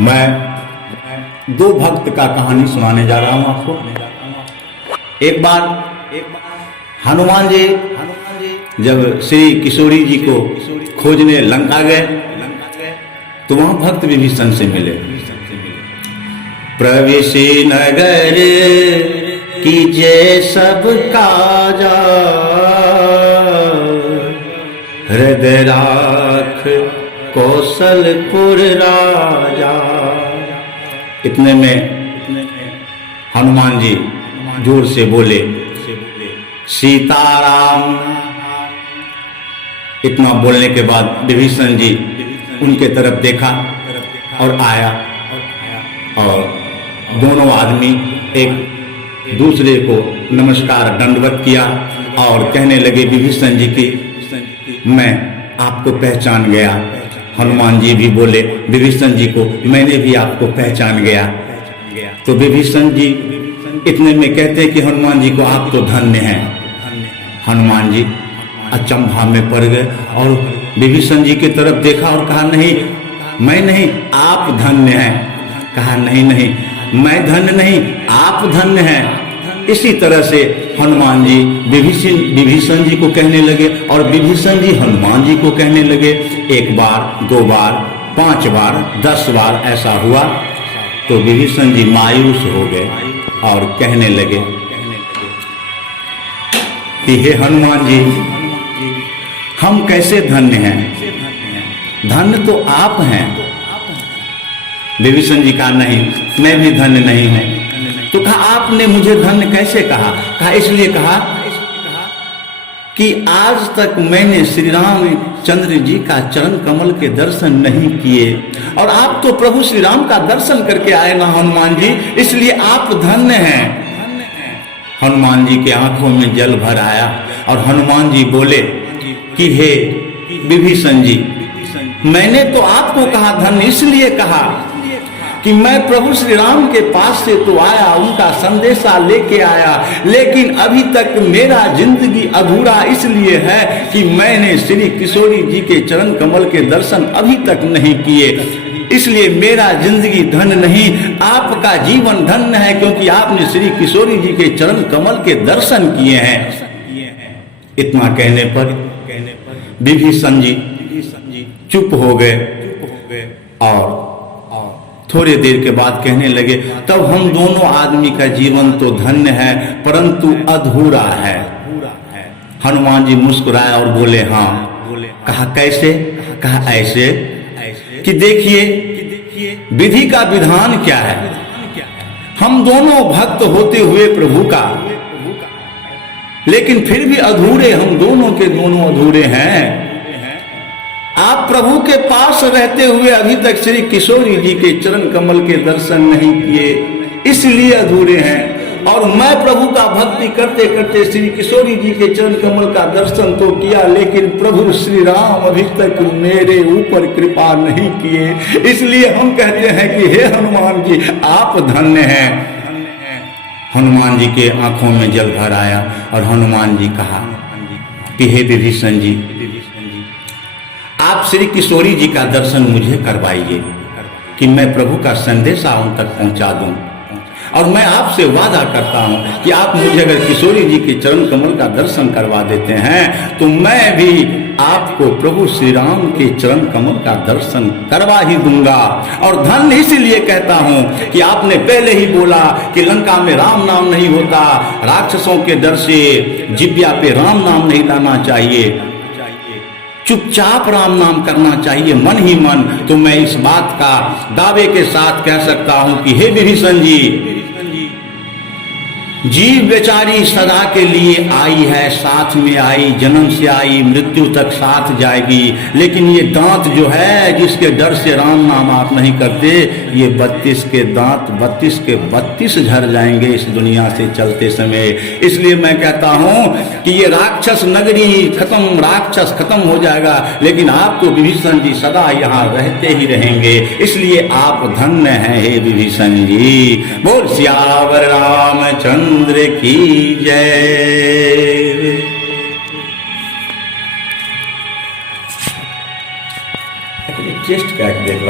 मैं दो भक्त का कहानी सुनाने जा रहा हूं आपको। एक बार हनुमान जी जब श्री किशोरी जी को खोजने लंका गए तो वहां भक्त विभीषण से मिले। प्रवेशी नगर कीजिए सब काजा, हृदय राख कौशलपुर राजा। इतने में हनुमान जी जोर से बोले सीताराम। इतना बोलने के बाद विभीषण जी उनके तरफ देखा और आया और दोनों आदमी एक दूसरे को नमस्कार दंडवत किया और कहने लगे विभीषण जी की मैं आपको पहचान गया। हनुमान जी भी बोले विभीषण जी को मैंने भी आपको पहचान गया। तो विभीषण जी इतने में कहते हैं कि हनुमान जी को आप तो धन्य हैं। हनुमान जी अचंभा में पड़ गए और विभीषण जी की तरफ देखा और कहा नहीं मैं नहीं आप धन्य हैं। कहा नहीं नहीं मैं धन्य नहीं आप धन्य हैं। इसी तरह से हनुमान जी विभीषण जी को कहने लगे और विभीषण जी हनुमान जी को कहने लगे। एक बार, दो बार, 5 बार, 10 बार ऐसा हुआ तो विभीषण जी मायूस हो गए और कहने लगे कि हे हनुमान जी हम कैसे धन्य हैं, धन्य तो आप हैं। विभीषण जी कहा नहीं मैं भी धन्य नहीं हूं। तो कहा आपने मुझे धन्य कैसे कहा? कहा इसलिए कहा कि आज तक मैंने श्री रामचंद्र जी का चरण कमल के दर्शन नहीं किए और आप तो प्रभु श्री राम का दर्शन करके आए ना हनुमान जी, इसलिए आप धन्य हैं। हनुमान जी के आंखों में जल भर आया और हनुमान जी बोले कि हे विभीषण जी मैंने तो आपको कहा धन्य इसलिए कहा कि मैं प्रभु श्री राम के पास से तो आया, उनका संदेशा लेके आया, लेकिन अभी तक मेरा जिंदगी अधूरा इसलिए है कि मैंने श्री किशोरी जी के चरण कमल के दर्शन अभी तक नहीं किए, इसलिए मेरा जिंदगी धन्य नहीं। आपका जीवन धन्य है क्योंकि आपने श्री किशोरी जी के चरण कमल के दर्शन किए हैं। इतना कहने पर विभीषण जी चुप हो गए और थोड़ी देर के बाद कहने लगे तब हम दोनों आदमी का जीवन तो धन्य है परंतु अधूरा है। हनुमान जी मुस्कुराए और बोले हाँ। कहा कैसे? कहा ऐसे कि देखिए विधि का विधान क्या है, हम दोनों भक्त होते हुए प्रभु का, लेकिन फिर भी अधूरे, हम दोनों के दोनों अधूरे हैं। आप प्रभु के पास रहते हुए अभी तक श्री किशोरी जी के चरण कमल के दर्शन नहीं किए, इसलिए अधूरे हैं। और मैं प्रभु का भक्ति करते करते श्री किशोरी जी के चरण कमल का दर्शन तो किया, लेकिन प्रभु श्री राम अभी तक मेरे ऊपर कृपा नहीं किए, इसलिए हम कहते हैं कि हे हनुमान जी आप धन्य हैं। हनुमान जी के आंखों में जल भर आया और हनुमान जी कहा कि हे विभीषण जी आप श्री किशोरी जी का दर्शन मुझे करवाइए कि मैं प्रभु का संदेशा उन तक पहुंचा दूं, और मैं आपसे वादा करता हूं कि आप मुझे अगर किशोरी जी के चरण कमल का दर्शन करवा देते हैं तो मैं भी आपको प्रभु श्री राम के चरण कमल का दर्शन करवा ही दूंगा। और धन्य इसलिए कहता हूं कि आपने पहले ही बोला कि लंका में राम नाम नहीं होता, राक्षसों के डर से जिब्या पे राम नाम नहीं लाना चाहिए, चुपचाप राम नाम करना चाहिए मन ही मन। तो मैं इस बात का दावे के साथ कह सकता हूं कि हे विभीषण जी जीव बेचारी सदा के लिए आई है, साथ में आई, जन्म से आई, मृत्यु तक साथ जाएगी, लेकिन ये दांत जो है जिसके डर से राम नाम आप नहीं करते, ये 32 के दांत 32 के 32 झड़ जाएंगे इस दुनिया से चलते समय। इसलिए मैं कहता हूं कि ये राक्षस नगरी खत्म, राक्षस खत्म हो जाएगा, लेकिन आप तो विभीषण जी सदा यहाँ रहते ही रहेंगे, इसलिए आप धन्य हैं हे विभीषण जी। बोल सियावर रामचंद्र की जय। चेस्ट क्या देख